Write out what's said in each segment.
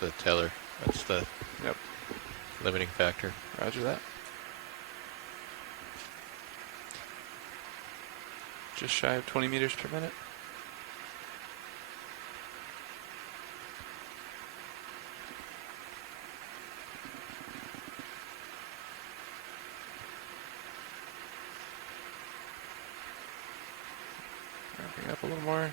the tether. That's the Yep. limiting factor. Roger that. Just shy of 20 meters per minute. Ramping up a little more.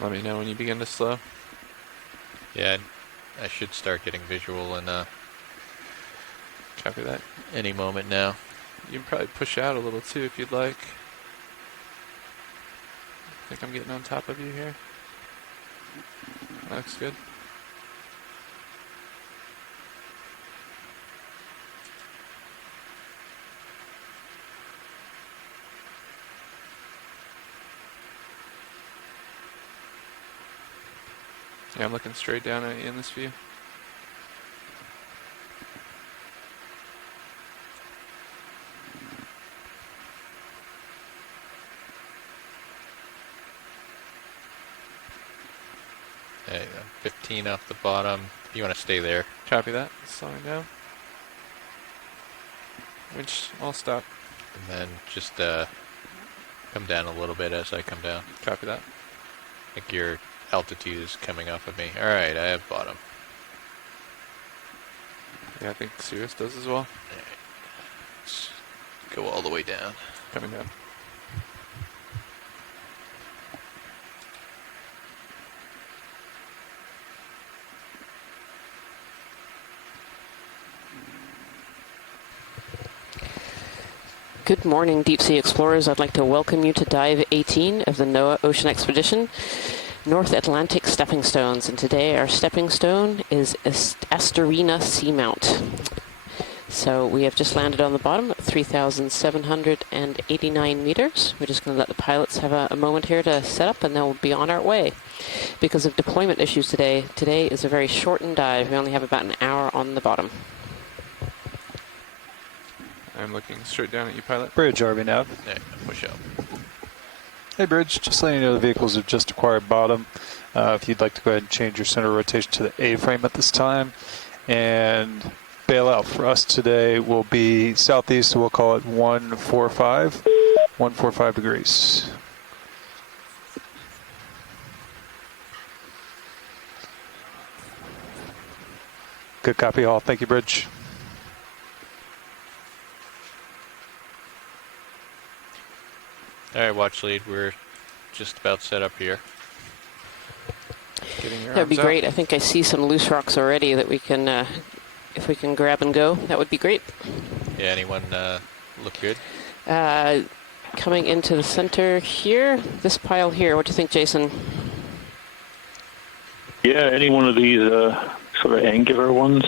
Let me know when you begin to slow. Yeah, I should start getting visual in Copy that. any moment now. You can probably push out a little too if you'd like. I think I'm getting on top of you here. That looks good. Yeah, I'm looking straight down at you in this view. There you go. 15 off the bottom. You want to stay there. Copy that. Slowing down. Winch, I'll stop. And then just come down a little bit as I come down. Copy that. I think your altitude is coming off of me. Alright, I have bottom. Yeah, I think Cirrus does as well. Alright. Let's go all the way down. Coming down. Good morning, deep sea explorers. I'd like to welcome you to Dive 18 of the NOAA Ocean Expedition, North Atlantic Stepping Stones. And today our stepping stone is Asterina Seamount. So we have just landed on the bottom at 3,789 meters. We're just going to let the pilots have a moment here to set up, and then we'll be on our way. Because of deployment issues today is a very shortened dive. We only have about an hour on the bottom. I'm looking straight down at you, pilot. Bridge, RV nav. There, push up. Hey, Bridge, just letting you know the vehicles have just acquired bottom. If you'd like to go ahead and change your center rotation to the A-frame at this time. And bailout for us today will be southeast, so we'll call it 145 degrees. Good copy, all. Thank you, Bridge. Alright, watch lead. We're just about set up here. Getting your That would be arms great. up. I think I see some loose rocks already that we can, if we can grab and go, that would be great. Yeah, anyone look good? Coming into the center here, this pile here, what do you think, Jason? Yeah, any one of these sort of angular ones.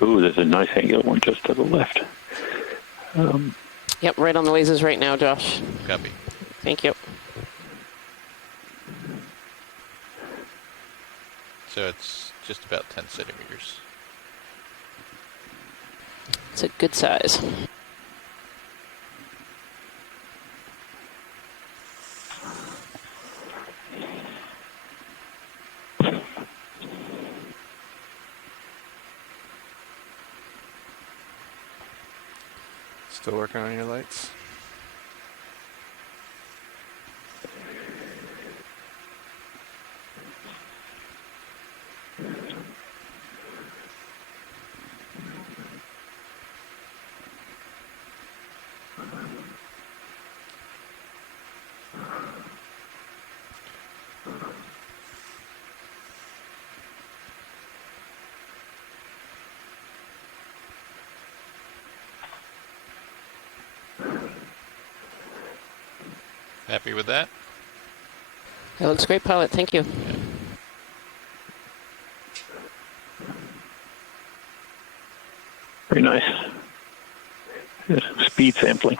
Ooh, there's a nice angular one just to the left. Yep, right on the lasers right now, Josh. Copy. Thank you. So it's just about 10 centimeters. It's a good size. Still working on your lights. Happy with that? That looks great, pilot. Thank you. Very nice. Speed sampling.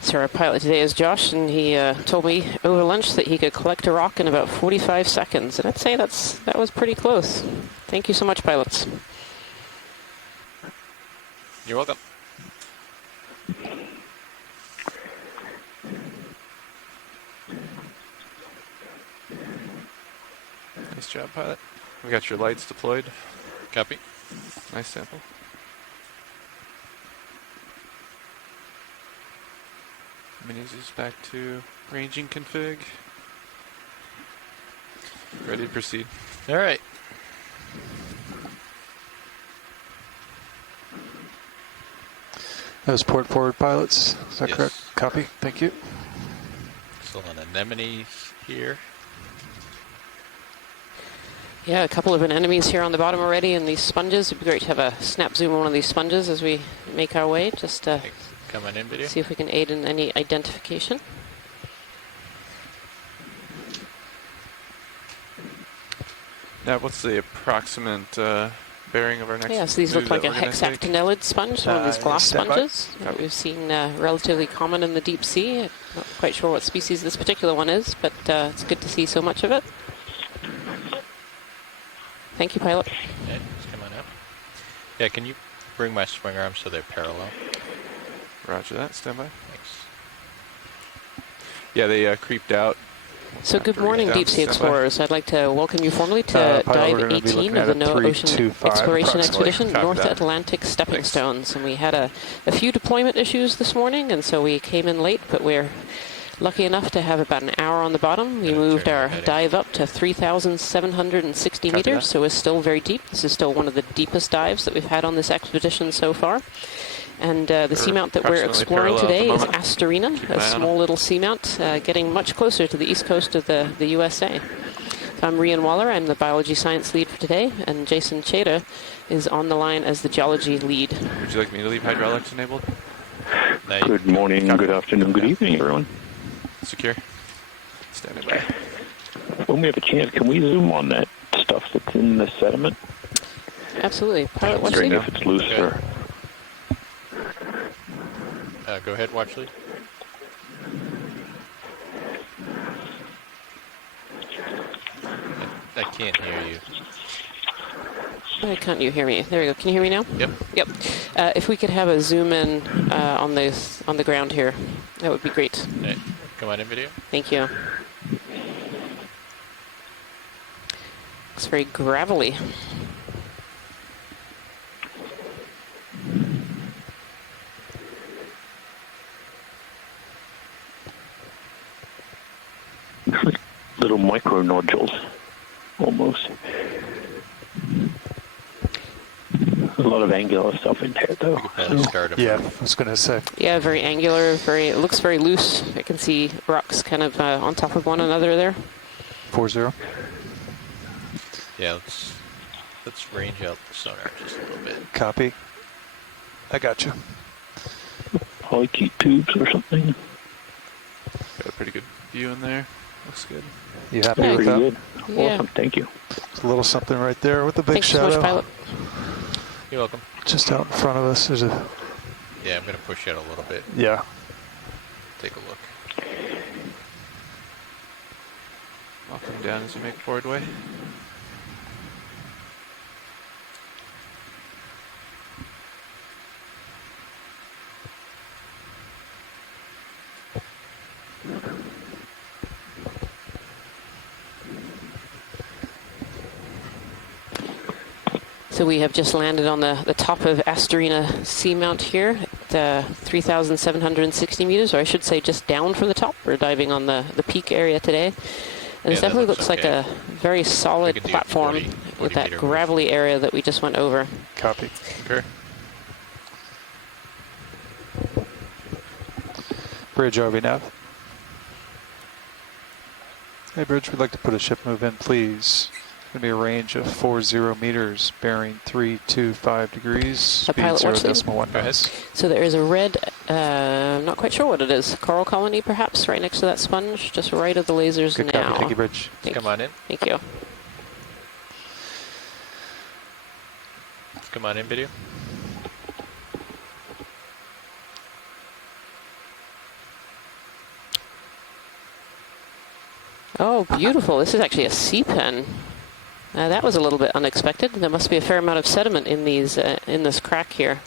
So our pilot today is Josh, and he told me over lunch that he could collect a rock in about 45 seconds. And I'd say that was pretty close. Thank you so much, pilots. You're welcome. Nice job, pilot. We got your lights deployed. Copy. Nice sample. Minis is back to ranging config. Ready to proceed. All right. That was port forward pilots. Is that Yes. correct? Copy. Thank you. Still an anemones here. Yeah, a couple of anemones here on the bottom already, and these sponges. It'd be great to have a snap zoom on one of these sponges as we make our way, just to Coming in video. see if we can aid in any identification. Now, what's the approximate bearing of our next Yeah, so these move look like a that we're gonna take? hexactinellid sponge, one of these glass stand by. sponges that we've seen relatively common in the deep sea. I'm not quite sure what species this particular one is, but it's good to see so much of it. Thank you, pilot. Okay, it's coming up. Yeah, can you bring my swing arms so they're parallel? Roger that. Stand by. Thanks. Yeah, they creeped out. So good After we morning, get down deep to sea standby. explorers. I'd like to welcome you formally to Pilot, we're Dive gonna be 18 looking of the at a NOAA Ocean 325 Exploration approximately. Expedition, Copy North that. Atlantic Stepping Thanks. Stones. And we had a few deployment issues this morning, and so we came in late, but we're lucky enough to have about an hour on the bottom. We Yeah, moved turn our your heading. dive up to 3,760 Copy meters, that. so it's still very deep. This is still one of the deepest dives that we've had on this expedition so far. And the seamount that we're approximately exploring parallel at the today is moment. Asterina, Keep an a eye on small little seamount getting much closer to the east coast of the USA. So I'm Rian Waller, I'm the biology science lead for today, and Jason Cheda is on the line as the geology lead. Would you like me to leave hydraulics enabled? Now you- Good morning, Copy. good afternoon, good evening, everyone. Secure. Standing by. When we have a chance, can we zoom on that stuff that's in the sediment? Absolutely. Pilot, watch Wondering lead. if it's loose Okay. or... Go ahead, watch lead. I can't hear you. Why can't you hear me? There we go. Can you hear me now? Yep. Yep. If we could have a zoom in on the ground here, that would be great. Hey, come on in video. Thank you. Looks very gravelly. Looks like little micro nodules, almost. A lot of angular stuff in there, though. We could probably start them. Yeah, I was going to say. Yeah, very angular. It looks very loose. I can see rocks kind of on top of one another there. 4-0. Yeah, let's range out the sonar just a little bit. Copy. I got you. Polychaete tubes or something. Got a pretty good view in there. Looks good. You happy Yeah. with Pretty that? good. Yeah. Awesome, thank you. There's a little something right there with the big Thanks so shadow. much, pilot. You're welcome. Just out in front of us. There's a, Yeah, I'm gonna push out a little bit. yeah. Take a look. I'll come down as you make forward way. So we have just landed on the top of Asterina Seamount here at 3,760 meters, or I should say just down from the top. We're diving on the peak area today. And Yeah, it that definitely looks looks like okay. a very solid could do platform 40 with that meter move. gravelly area that we just went over. Copy. Okay. Bridge RV nav. Hey, Bridge, we'd like to put a ship move in, please. It's going to be a range of 40 meters, bearing 325 degrees, speed pilot watch lead? 0.1 Go ahead. knots. So there is a red I'm not quite sure what it is. Coral colony, perhaps, right next to that sponge, just right of the lasers Good now. copy. Thank you, Bridge. Come on in. Thank you. Come on in, video. Oh, beautiful. This is actually a sea pen. That was a little bit unexpected. There must be a fair amount of sediment in these in this crack here.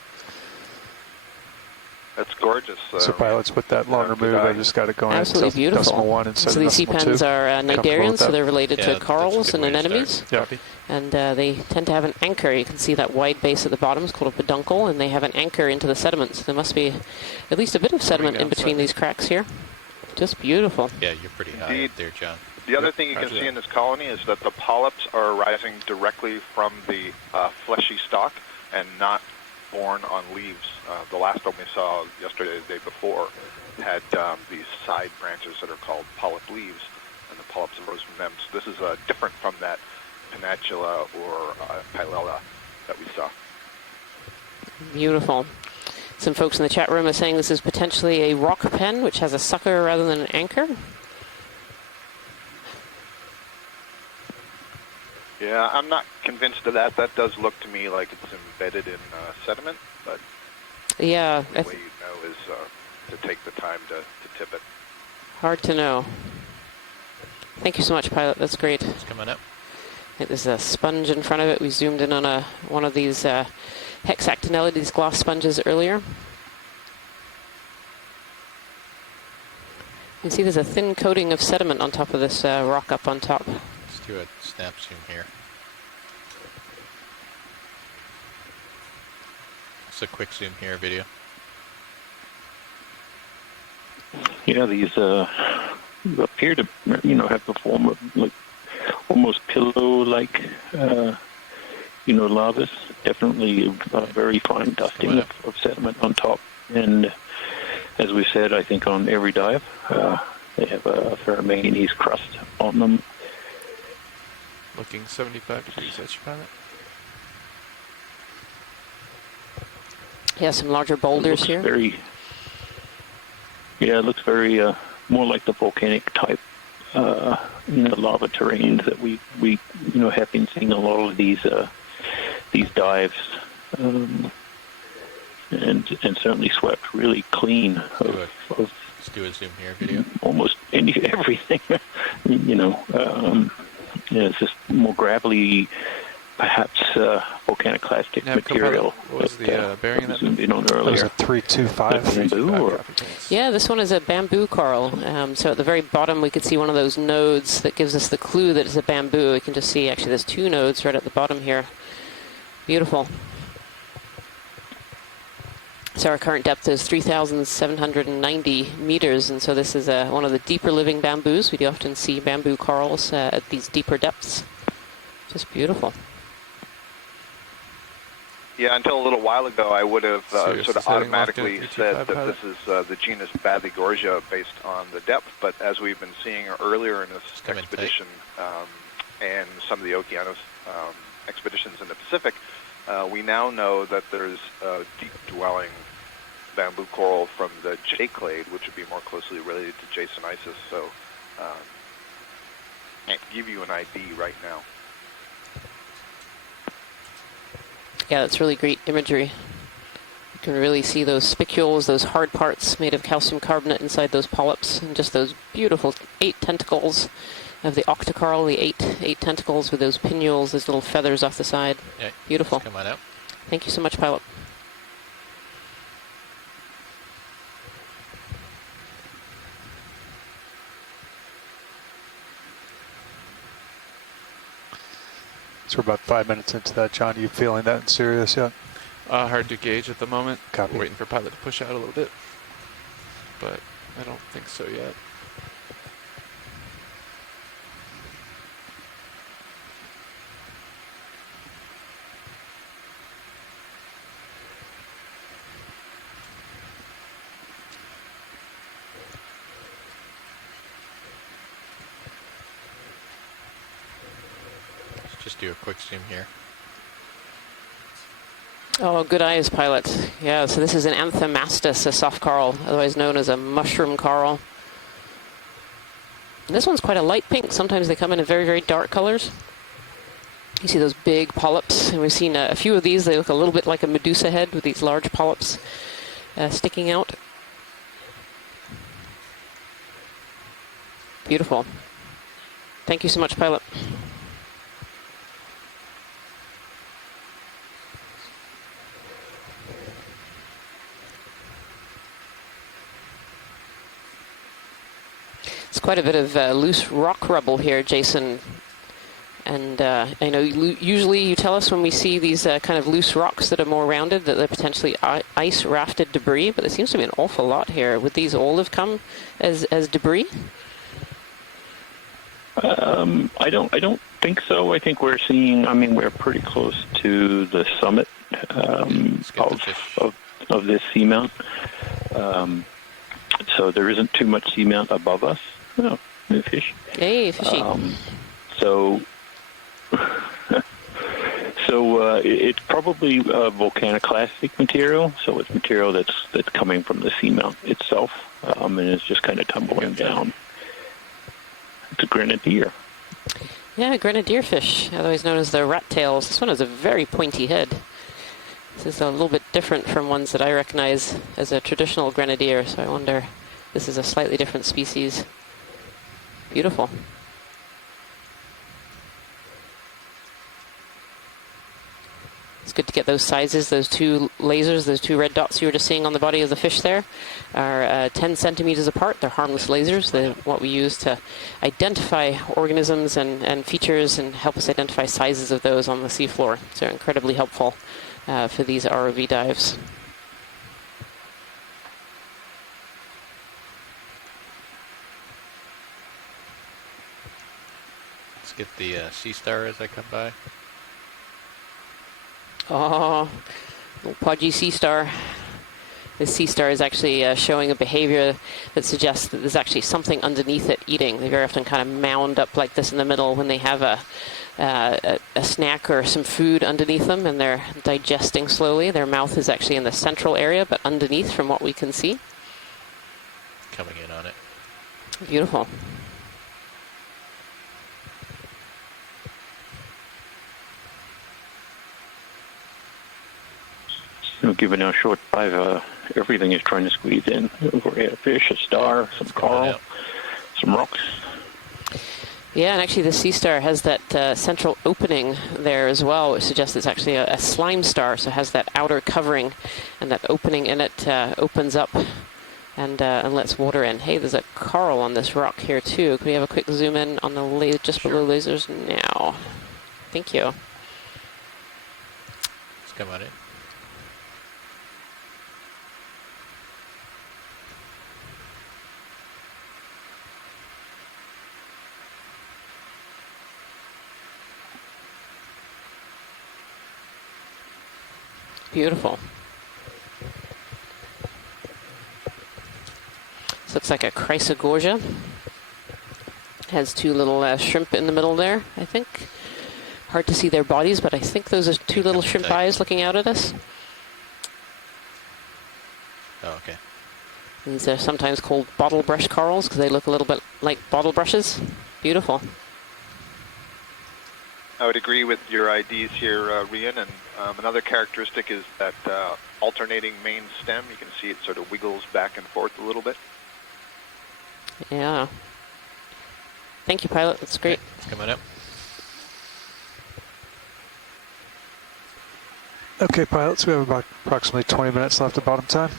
That's gorgeous. So pilots with that longer move, I just got it going Absolutely into beautiful. decimal 1 instead So of these sea decimal 2. pens are Nigerian, so they're related Yeah, to that's a corals good and way to anemones. start. Yeah. And they tend to have an anchor. You can see that wide base at the bottom is called a peduncle, and they have an anchor into the sediments. There must be at least a bit of sediment in between these cracks here. Just beautiful. Yeah, you're pretty high up there, John. The other thing you can see in this colony is that the polyps are arising directly from the fleshy stalk and not born on leaves. The last one we saw yesterday, the day before, had these side branches that are called polyp leaves, and the polyps arose from them. So this is different from that Pinatula or Pilela that we saw. Beautiful. Some folks in the chat room are saying this is potentially a rock pen, which has a sucker rather than an anchor. Yeah, I'm not convinced of that. That does look to me like it's embedded in sediment, but Yeah, the way you know is to take the time to tip it. hard to know. Thank you so much, pilot. That's great. It's coming up. There's a sponge in front of it. We zoomed in on one of these hexactinella, these gloss sponges earlier. You can see there's a thin coating of sediment on top of this rock up on top. Let's do a snap zoom here. It's a quick zoom here, video. Yeah, these appear to, have the form of like almost pillow-like, lavas. Definitely a very fine dusting of sediment on top. And as we said, I think on every dive, they have a ferromanganese crust on them. Looking 75 degrees at your pilot. Yeah, some larger boulders here. It looks very more like the volcanic type, lava terrains that we have been seeing a lot of these dives, and certainly swept really clean of Let's do a zoom here, video. almost everything. It's just more gravelly, perhaps volcaniclastic material. What was the bearing in that? Zoomed in on That was earlier. a 325. Bamboo or Yeah, this one is a bamboo coral. So at the very bottom, we could see one of those nodes that gives us the clue that it's a bamboo. We can just see, actually, there's two nodes right at the bottom here. Beautiful. So our current depth is 3,790 meters, and so this is one of the deeper living bamboos. We do often see bamboo corals at these deeper depths. Just beautiful. Yeah, until a little while ago, I would have Serious sort of setting automatically locked in said 325 that pilot. this is the genus Bathygorgia based on the depth, but as we've been seeing earlier in this coming expedition and some of the Okeanos expeditions in the Pacific, we now know that there's a deep-dwelling bamboo coral from the J clade, which would be more closely related to Jasonisis. So I can't give you an ID right now. Yeah, that's really great imagery. You can really see those spicules, those hard parts made of calcium carbonate inside those polyps, and just those beautiful 8 tentacles of the octocoral, the eight tentacles with those pinnules, those little feathers off the side. Yeah, Beautiful. come on out. Thank you so much, pilot. So we're about 5 minutes into that, John. Are you feeling that in Sirius yet? Hard to gauge at the moment. Copy. We're waiting for pilot to push out a little bit, but I don't think so yet. Let's just do a quick zoom here. Oh, good eyes, pilot. Yeah, so this is an Anthomastus, a soft coral, otherwise known as a mushroom coral. And this one's quite a light pink. Sometimes they come in very, very dark colors. You see those big polyps, and we've seen a few of these. They look a little bit like a medusa head with these large polyps sticking out. Beautiful. Thank you so much, pilot. It's quite a bit of loose rock rubble here, Jason. And I know usually you tell us when we see these kind of loose rocks that are more rounded that they're potentially ice rafted debris, but there seems to be an awful lot here. Would these all have come as debris? I don't think so. I think we're seeing. I mean, we're pretty close to the summit of this seamount. So there isn't too much seamount above us. Oh, new fish. Hey, fishy. So it's probably volcaniclastic material. So it's material that's coming from the seamount itself, and it's just kind of tumbling down. It's a grenadier. Yeah, grenadier fish, otherwise known as the rat tails. This one has a very pointy head. This is a little bit different from ones that I recognize as a traditional grenadier, so I wonder, this is a slightly different species. Beautiful. It's good to get those sizes. Those two lasers, those two red dots you were just seeing on the body of the fish there are 10 centimeters apart. They're harmless lasers. They're what we use to identify organisms and features and help us identify sizes of those on the seafloor. So they're incredibly helpful for these ROV dives. Let's get the sea star as I come by. Oh, little podgy sea star. This sea star is actually showing a behavior that suggests that there's actually something underneath it eating. They very often kind of mound up like this in the middle when they have a snack or some food underneath them and they're digesting slowly. Their mouth is actually in the central area, but underneath from what we can see. Coming in on it. Beautiful. Given our short dive, everything is trying to squeeze in. We had a fish, a star, some coral, some rocks. Yeah, and actually the sea star has that central opening there as well, which suggests it's actually a slime star, so it has that outer covering, and that opening in it opens up and lets water in. Hey, there's a coral on this rock here too. Can we have a quick zoom in on the just below lasers now? Thank you. Let's come on in. Beautiful. This looks like a chrysogorgia. Has two little shrimp in the middle there, I think. Hard to see their bodies, but I think those are two little shrimp eyes looking out at us. Oh, okay. These are sometimes called bottle brush corals because they look a little bit like bottle brushes. Beautiful. I would agree with your IDs here, Rian, and another characteristic is that alternating main stem. You can see it sort of wiggles back and forth a little bit. Yeah. Thank you, pilot. That's great. It's coming up. Okay, pilots, we have about approximately 20 minutes left at bottom time.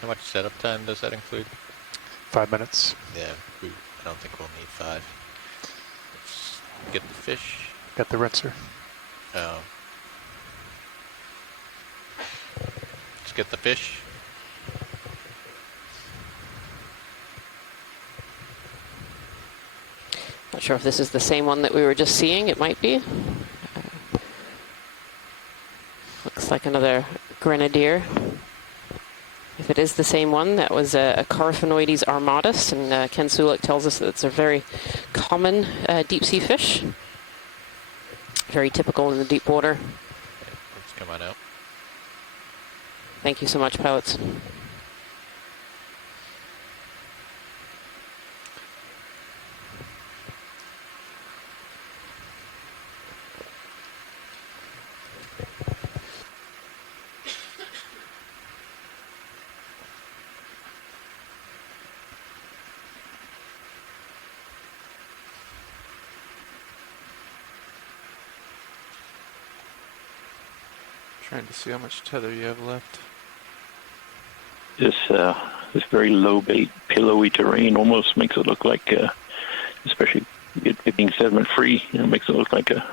How much setup time does that include? 5 minutes. Yeah, I don't think we'll need 5. Let's get the fish. Got the rinser. Oh. Let's get the fish. Not sure if this is the same one that we were just seeing. It might be. Looks like another grenadier. If it is the same one, that was a Coryphonoides armatus, and Ken Sulik tells us that it's a very common deep sea fish. Very typical in the deep water. Okay, let's come on out. Thank you so much, pilots. Trying to see how much tether you have left. This very low bait, pillowy terrain almost makes it look like, especially it being sediment free, makes it look like a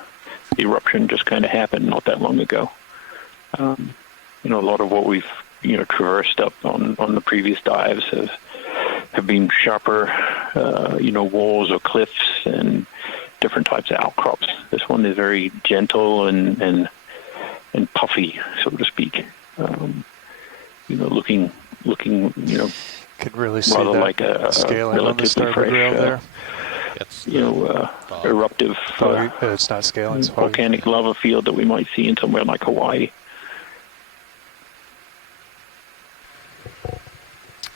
eruption just kind of happened not that long ago. A lot of what we've traversed up on the previous dives have been sharper, walls or cliffs and different types of outcrops. This one is very gentle and puffy, so to speak. Looking, Could really see rather that like a scaling on the relatively starboard fresh, rail there. That's eruptive It's not scaling, it's foggy. volcanic lava field that we might see in somewhere like Hawaii.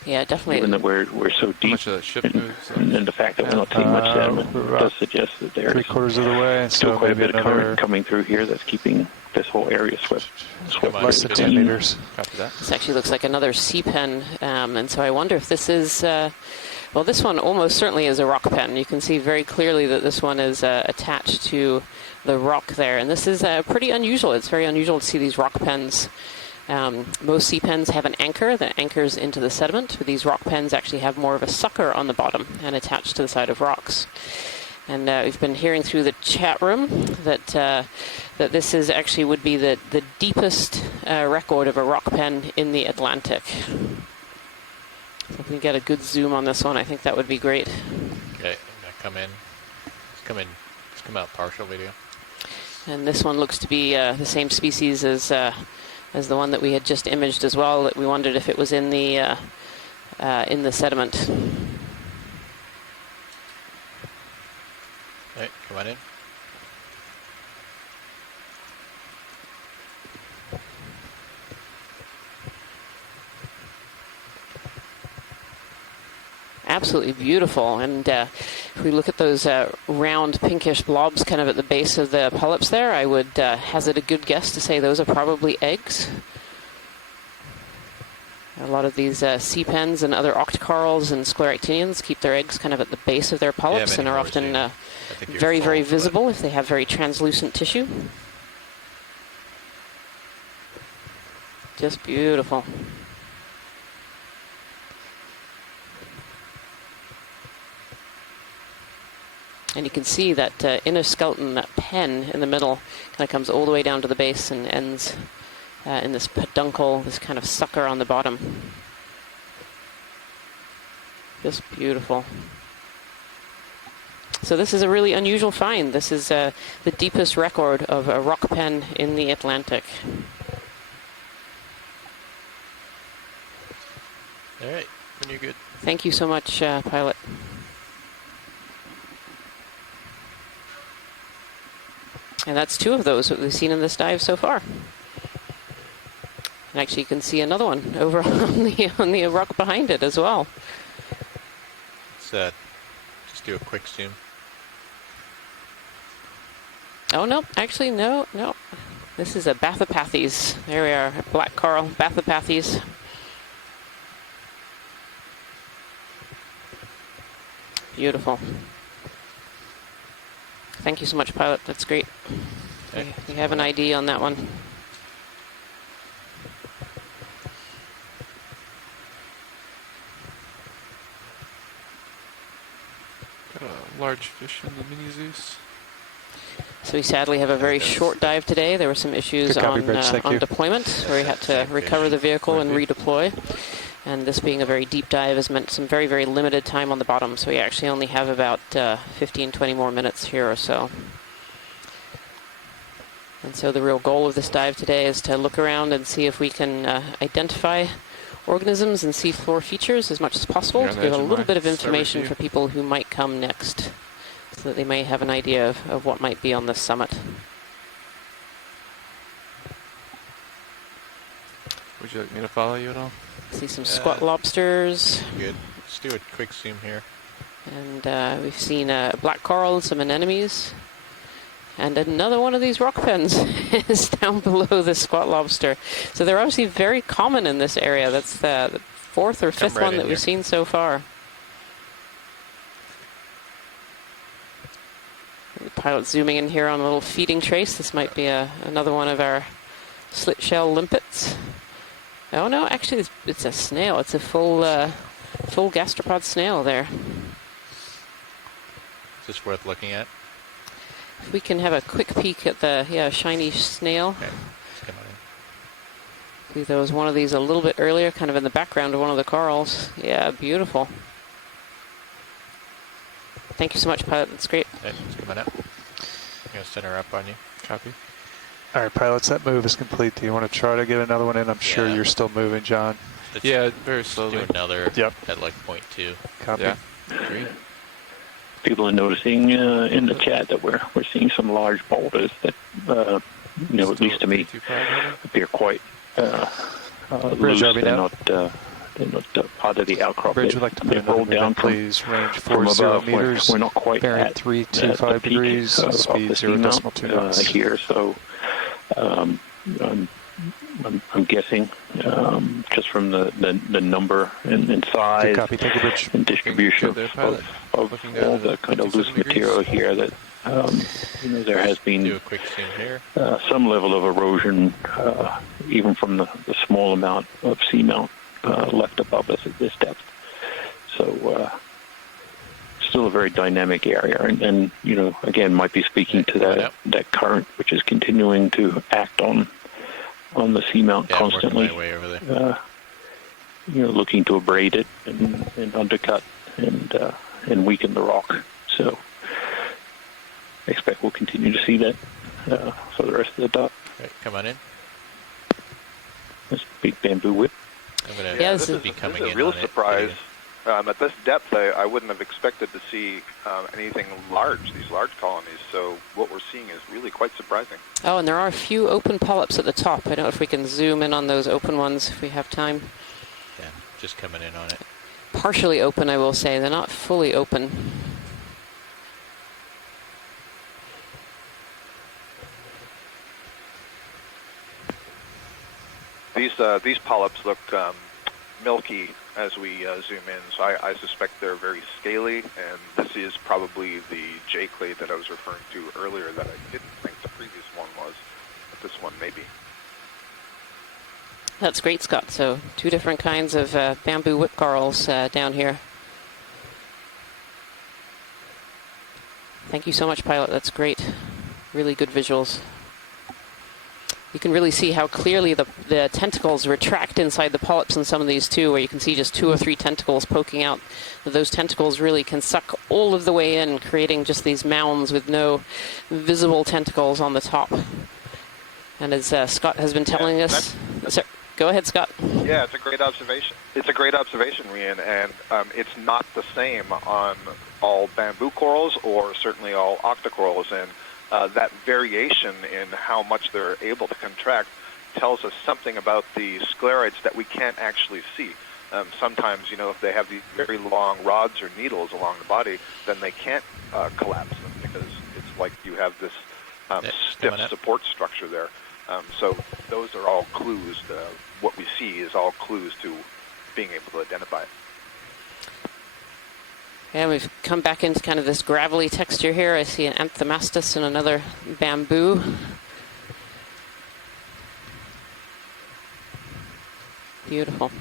Yeah, definitely. Given that we're so How deep, much of that ship moves? and the fact that we're not seeing much sediment we're does suggest that there's 3/4 of the way, still so quite a maybe bit of another current coming through here that's keeping this whole area swept Come on, less than 10 clean. meters. Copy that. This actually looks like another sea pen, and so I wonder if this is, well, this one almost certainly is a rock pen. You can see very clearly that this one is attached to the rock there, and this is pretty unusual. It's very unusual to see these rock pens. Most sea pens have an anchor that anchors into the sediment, but these rock pens actually have more of a sucker on the bottom and attached to the side of rocks. And we've been hearing through the chat room that that this is actually would be the deepest record of a rock pen in the Atlantic. So if we get a good zoom on this one, I think that would be great. okay. I'm gonna come in. Let's come out partial video. And this one looks to be the same species as the one that we had just imaged as well. That we wondered if it was in the sediment. All right, come on in. Absolutely beautiful. And if we look at those round pinkish blobs kind of at the base of the polyps there, I would hazard a good guess to say those are probably eggs. A lot of these sea pens and other octocorals and scleractinians keep their eggs kind of at the base of their polyps and are many often more, I think you're very, full, very but- visible if they have very translucent tissue. Just beautiful. And you can see that inner skeleton, that pen in the middle, kind of comes all the way down to the base and ends in this peduncle, this kind of sucker on the bottom. Just beautiful. So this is a really unusual find. This is the deepest record of a rock pen in the Atlantic. All right, when you're good. Thank you so much, pilot. And that's two of those that we've seen in this dive so far. And actually you can see another one over on the rock behind it as well. Let's just do a quick zoom. Oh, no, actually, no. This is a Bathypathes. There we are, black coral, Bathypathes. Beautiful. Thank you so much, pilot. That's great. Okay. We have an ID on that one. Got a large fish in the mini Zeus. So we sadly have a very Yes. short dive today. There were some issues Good copy, on, Bridge. Thank on you. deployment where we had to Same recover fish. the vehicle and Okay. redeploy. And this being a very deep dive has meant some very, very limited time on the bottom. So we actually only have about 15, 20 more minutes here or so. And so the real goal of this dive today is to look around and see if we can identify organisms and seafloor features as much as possible You're to on the give a edge of little my bit of starboard information view. for people who might come next, so that they may have an idea of what might be on this summit. Would you like me to follow you at all? See some squat lobsters, Good. Let's do a quick zoom here. and we've seen black coral and some anemones. And another one of these rock pens is down below the squat lobster. So they're obviously very common in this area. That's the fourth or fifth right one in that here. we've seen so far. The pilot's zooming in here on a little feeding trace. This might be another one of our slit shell limpets. Oh no, actually it's a snail. It's a full gastropod snail there. Is this worth looking at? If we can have a quick peek at the shiny snail. Okay, let's come on in. I believe there was one of these a little bit earlier, kind of in the background of one of the corals. Yeah, beautiful. Thank you so much, pilot. That's great. Okay, let's come on up. I'm going to center up on you. Copy. All right, pilots, that move is complete. Do you want to try to get another one in? I'm sure Yeah. you're still moving, John. Let's Yeah, very do slowly. another Yep. at like 0.2. Copy. Yeah. Agree. People are noticing in the chat that we're seeing some large boulders that, at least to me, 2.25 maybe? appear quite Bridge, loose. are we They're now? not part of the outcrop. Bridge, would like to put They've another rolled move down in, from please. Range from 40 above. meters. We're not quite Bearing at 325 the peak degrees. of Speed the 0 seamount, decimal 2 knots. here. So I'm guessing just from the number and Good size copy. Thank you, Bridge. and distribution Good there, pilot. of Looking down all at the kind of 57 loose material degrees. here that there has Do been a quick zoom here. some level of erosion, even from the small amount of seamount left above us at this depth. So still a very dynamic area, and again might be speaking to that current which is continuing to act on the seamount Yeah, constantly. I'm working my way over there. Looking to abrade it and undercut and weaken the rock. So I expect we'll continue to see that for the rest of the dock. Right, come on in. This big bamboo whip. I'm going Yeah, to this be is coming This is in a real on it. surprise. At this depth, I wouldn't have expected to see anything large, these large colonies. So what we're seeing is really quite surprising. Oh, and there are a few open polyps at the top. I don't know if we can zoom in on those open ones if we have time. Yeah, just coming in on it. Partially open, I will say. They're not fully open. These polyps look milky as we zoom in, so I suspect they're very scaly, and this is probably the J clay that I was referring to earlier that I didn't think the previous one was, but this one maybe. That's great, Scott. So 2 different kinds of bamboo whip corals down here. Thank you so much, pilot. That's great. Really good visuals. You can really see how clearly the tentacles retract inside the polyps in some of these too, where you can see just 2 or 3 tentacles poking out. Those tentacles really can suck all of the way in, creating just these mounds with no visible tentacles on the top. And as Scott has been telling us... Sorry, go ahead, Scott. Yeah, it's a great observation. It's a great observation, Rian, and it's not the same on all bamboo corals or certainly all octocorals, and that variation in how much they're able to contract tells us something about the scleroids that we can't actually see. Sometimes, if they have these very long rods or needles along the body, then they can't collapse them because it's like you have this stiff support structure there. So those are all clues. What we see is all clues to being able to identify it. And we've come back into kind of this gravelly texture here. I see an anthomastus and another bamboo. Beautiful.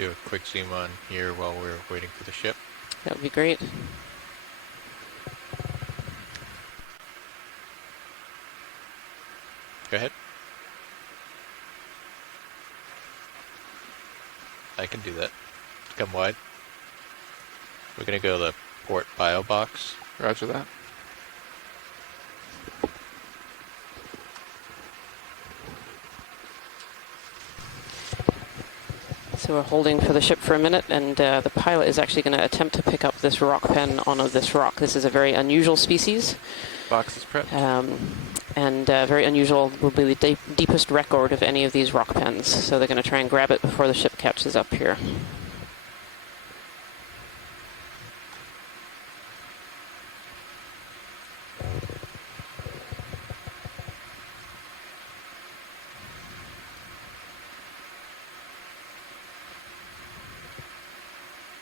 do a quick zoom on here while we're waiting for the ship? That would be great. Go ahead. I can do that. Come wide. We're gonna go to the port bio box. Roger that. So we're holding for the ship for a minute, and the pilot is actually going to attempt to pick up this rock pen on this rock. This is a very unusual species. Box is prepped. And very unusual, will be the deepest record of any of these rock pens. So they're going to try and grab it before the ship catches up here.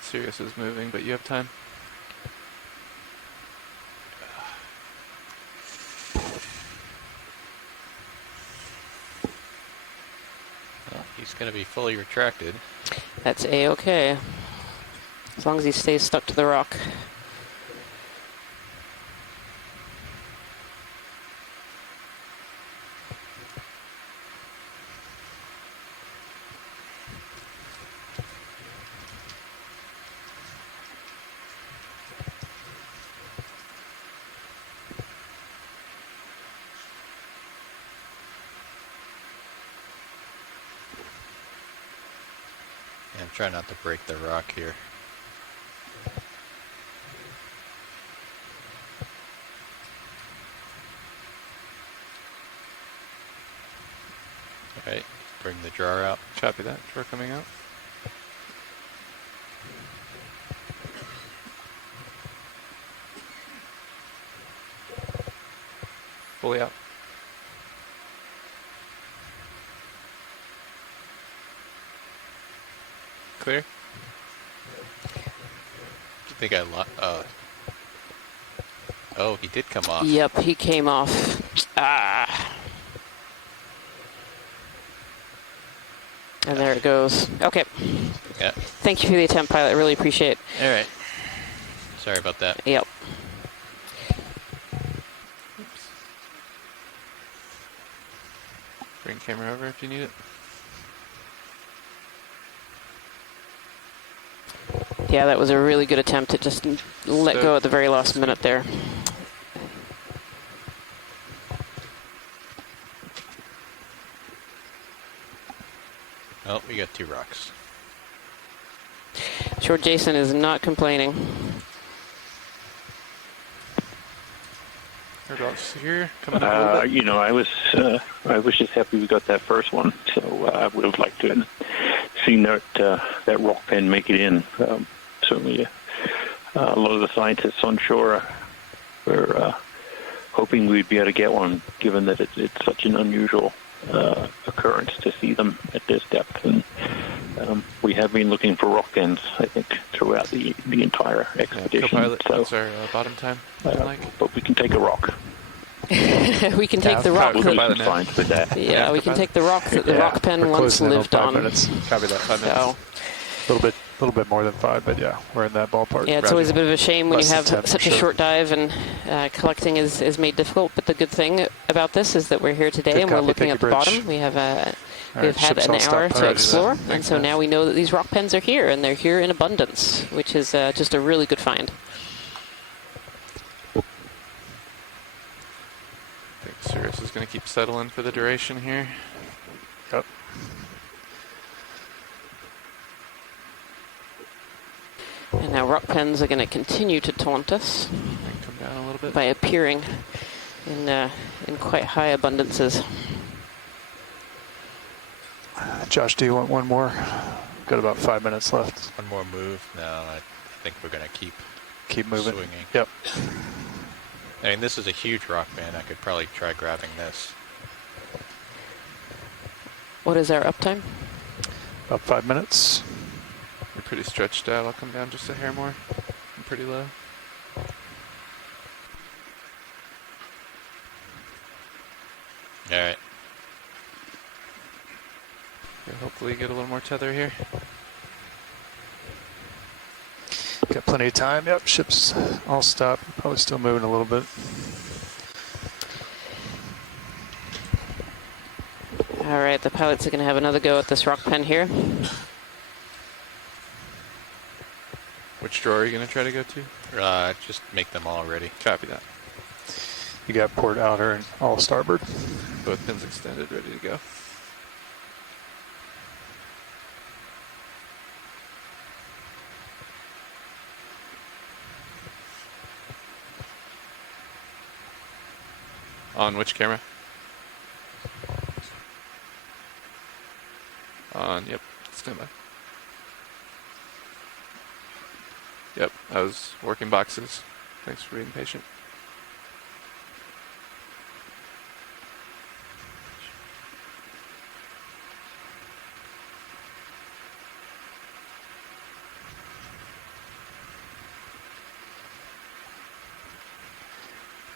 Sirius is moving, but you have time. Well, he's gonna be fully retracted. That's A-okay. As long as he stays stuck to the rock. And try not to break the rock here. Alright, bring the drawer out. Copy that. Drawer coming out. Fully out. Clear? Do you think I lost? Oh, he did come off. Yep, he came off. Ah. And there it goes. Okay. Yeah. Thank you for the attempt, pilot. I really appreciate it. Alright. Sorry about that. Yep. Oops. Bring camera over if you need it. Yeah, that was a really good attempt. It just let go at the very last minute there. Oh, we got 2 rocks. Sure, Jason is not complaining. Airbox here, coming up a little bit. You know, I was just happy we got that first one, so I would have liked to have seen that rock pen make it in. Certainly, a lot of the scientists on shore were hoping we'd be able to get one, given that it's such an unusual occurrence to see them at this depth. And we have been looking for rock pens, I think, throughout the entire expedition. Co-pilot, So, what's our bottom time like? but we can take a rock. We can take the rock. We'll be Co-pilot now. fine with that. Yeah, we can take the rock that the Yeah, rock pen we're once closing in on lived 5 on. minutes. Copy that. 5 minutes. So, A little bit more than 5, but yeah, we're in that ballpark. yeah, it's always a bit of a shame when you Less than have 10 such for a sure. short dive and collecting is made difficult. But the good thing about this is that we're here today Good and we're copy. looking Thank at the you, Bridge. bottom. We have All we've right, had ship's an all stopped. hour to Roger explore, that. and Thanks, so man. now we know that these rock pens are here, and they're here in abundance, which is just a really good find. I think Sirius is going to keep settling for the duration here. Yep. And now rock pens are going to continue to taunt us Might come down a little bit. by appearing in quite high abundances. Josh, do you want one more? Got about 5 minutes left. One more move. No, I think we're gonna keep Moving. swinging. Yep. I mean, this is a huge rock band. I could probably try grabbing this. What is our uptime? About 5 minutes. You're pretty stretched out. I'll come down just a hair more. I'm pretty low. Alright. Okay, hopefully get a little more tether here. Got plenty of time. Yep, ship's all stopped. Probably still moving a little bit. All right, the pilots are going to have another go at this rock pen here. Which drawer are you going to try to go to? Just make them all ready. Copy that. You got port outer and all starboard. Both pins extended, ready to go. On which camera? On, yep, stand by. Yep, I was working boxes. Thanks for being patient.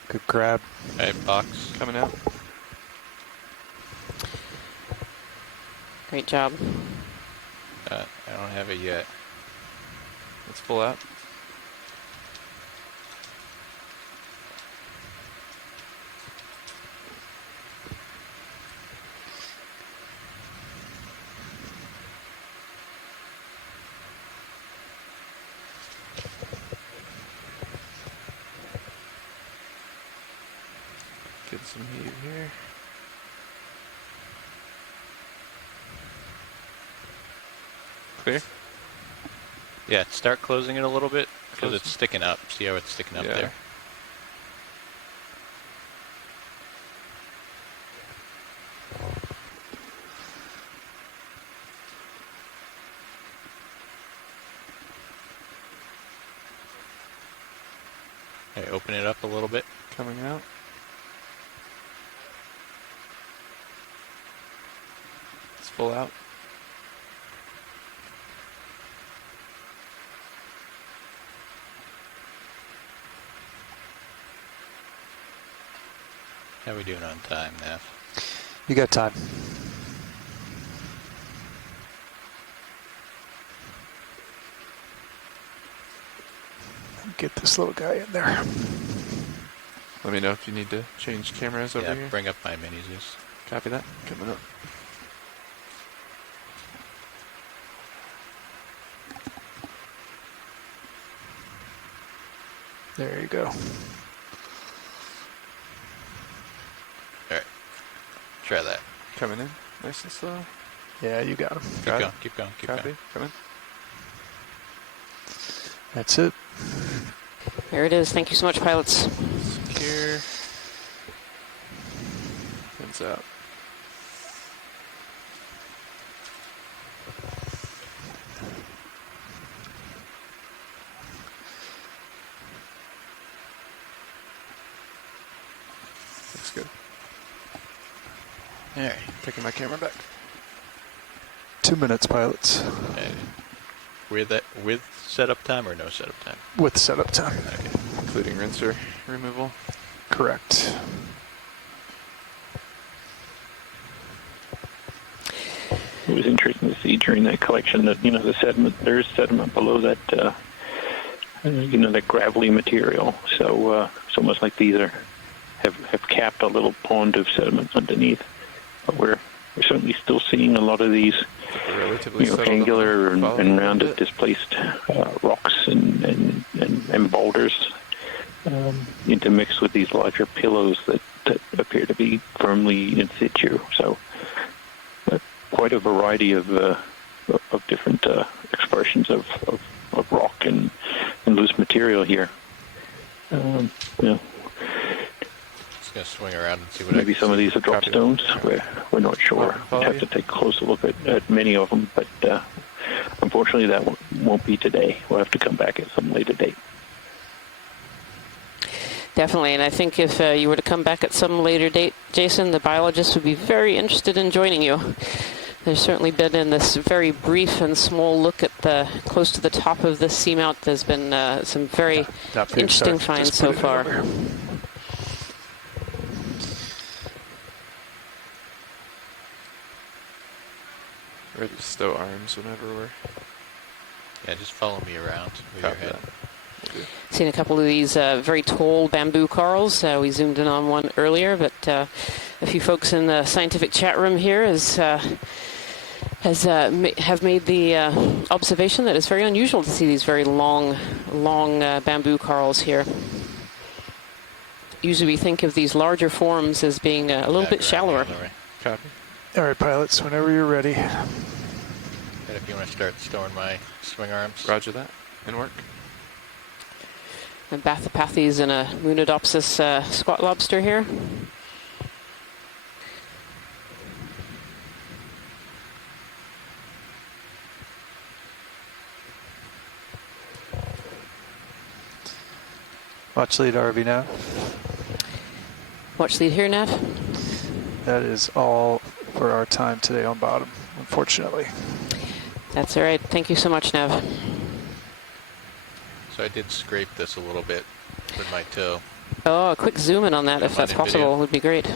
Good grab. Okay, box. Coming out. Great job. I don't have it yet. Let's pull out. Get some heat here. Clear? Yeah, start closing it a little bit because Close it's it. sticking up. See how it's sticking up Yeah. there? Okay, open it up a little bit. Coming out. Let's pull out. How we doing on time, Nav? You got time. Get this little guy in there. Let me know if you need to change cameras over Yeah, here. bring up my minis. Copy that. Coming up. There you go. Alright. Try that. Coming in. Nice and slow. Yeah, you got him. Keep Got going, it. keep going, keep Copy. going. Coming. That's it. There it is. Thank you so much, pilots. Secure. Pins out. Looks good. Alright. Taking my camera back. 2 minutes, pilots. Okay. With setup time or no setup time? With setup time. Okay. Including rinser removal. Correct. It was interesting to see during that collection that, the sediment, there's sediment below that, that gravelly material. So it's almost like these have capped a little pond of sediment underneath. But we're certainly still seeing a lot of these, Relatively settled angular up, follow and a rounded bit. displaced rocks and boulders intermixed with these larger pillows that appear to be firmly in situ. So quite a variety of different expressions of rock and loose material here. Just gonna swing around and see what Maybe I can some of see. these are drop stones. We're not sure. Follow We'd have you. to take a closer look at many of them, but unfortunately that won't be today. We'll have to come back at some later date. Definitely, and I think if you were to come back at some later date, Jason, the biologists would be very interested in joining you. There's certainly been in this very brief and small look at the close to the top of this seamount. There's been some very Not for you, interesting sir. finds Just so put it far. over. Ready to stow arms whenever we're Yeah, just follow me around with Copy your head. that. Seen a couple of these very tall bamboo corals. We zoomed in on one earlier, but a few folks in the scientific chat room here have made the observation that it's very unusual to see these very long bamboo corals here. Usually we think of these larger forms as being a little bit Back around shallower. the other way. Copy. All right, pilots, whenever you're ready. And if you want to start storing my swing arms. Roger that. In work. And Bathypathes and a Munidopsis squat lobster here. Watch lead RV now. Watch lead here, Nav. That is all for our time today on bottom, unfortunately. That's all right. Thank you so much, Nav. So I did scrape this a little bit with my toe. Oh, a quick zoom in on that, if Mind that's in possible, video. would be great.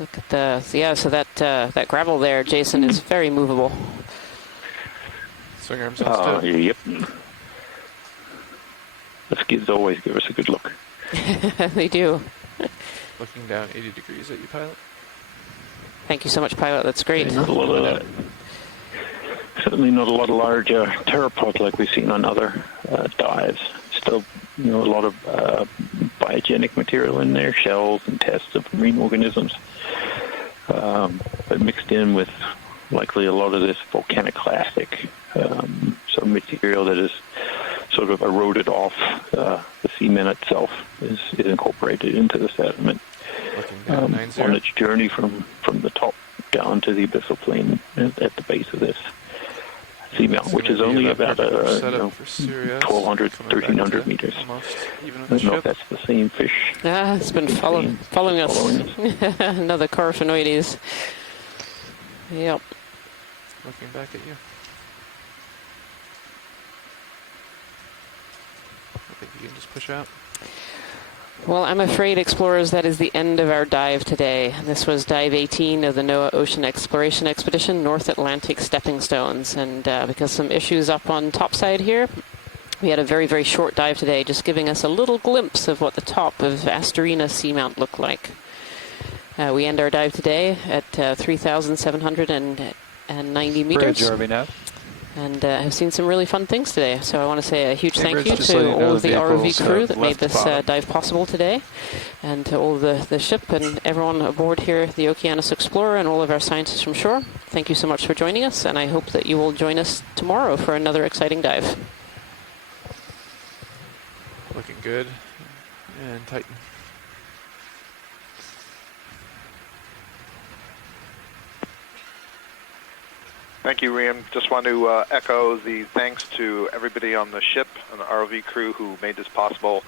Look at so that gravel there, Jason, is very movable. Swing arms on still. Yep. The skids always give us a good look. They do. Looking down 80 degrees at you, pilot. Thank you so much, pilot. That's great. Not a lot of, certainly not a lot of large pteropods like we've seen on other dives. Still, a lot of biogenic material in there, shells and tests of marine organisms, but mixed in with likely a lot of this volcaniclastic sort of material that is sort of eroded off the seaman itself is incorporated into the sediment. Looking down 90. On its journey from the top down to the abyssal plain at the base of this seamount, which is only about 1,200, 1,300 meters. I don't know if that's the same fish. It's been following us. Another Coryphaenoides. Yep. Looking back at you. I think you can just push out. Well, I'm afraid, explorers, that is the end of our dive today. This was dive 18 of the NOAA Ocean Exploration Expedition, North Atlantic Stepping Stones. And because some issues up on topside here, we had a very, very short dive today, just giving us a little glimpse of what the top of Asterina Seamount looked like. We end our dive today at 3,790 meters. Bridge RV now. And have seen some really fun things today. So I want to say a huge Hey, thank Rich, you just so to you know, all of the ROV vehicles crew have that made left this bottom. dive possible today, and to all the ship and everyone aboard here, the Okeanos Explorer, and all of our scientists from shore. Thank you so much for joining us, and I hope that you will join us tomorrow for another exciting dive. Looking good. And tighten. Thank you, Rian. Just want to echo the thanks to everybody on the ship and the ROV crew who made this possible.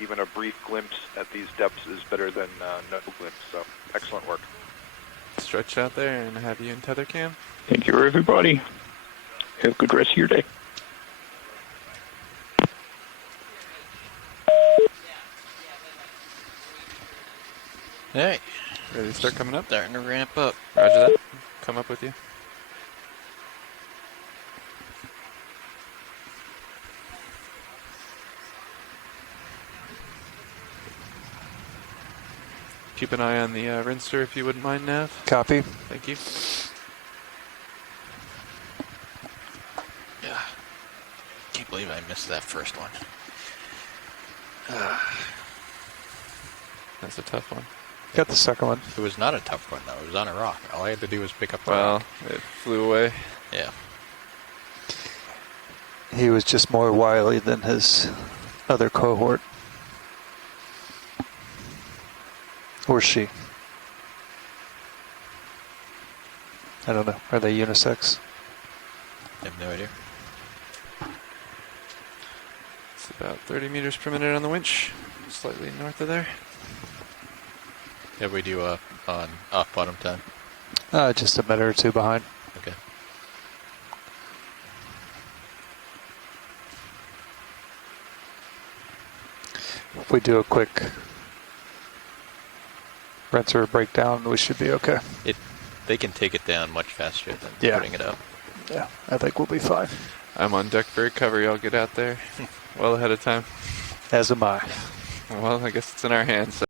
Even a brief glimpse at these depths is better than no glimpse. So, excellent work. Stretch out there and have you in tether cam. Thank you, everybody. Have a good rest of your day. All right, Ready to start coming up? starting to ramp up. Roger that. Come up with you. Keep an eye on the rinser if you wouldn't mind, Nav. Copy. Thank you. Yeah. Can't believe I missed that first one. That's a tough one. Got the second one. It was not a tough one, though. It was on a rock. All I had to do was pick up the Well, rock. it flew away. Yeah. He was just more wily than his other cohort. Or she. I don't know. Are they unisex? I have no idea. It's about 30 meters per minute on the winch. Slightly north of there. Yeah, we do on off bottom time. Just a minute or two behind. Okay. If we do a quick rinser breakdown, we should be okay. They can take it down much faster than Yeah. putting it up. Yeah, I think we'll be fine. I'm on deck for recovery. I'll get out there well ahead of time. As am I. Well, I guess it's in our hands.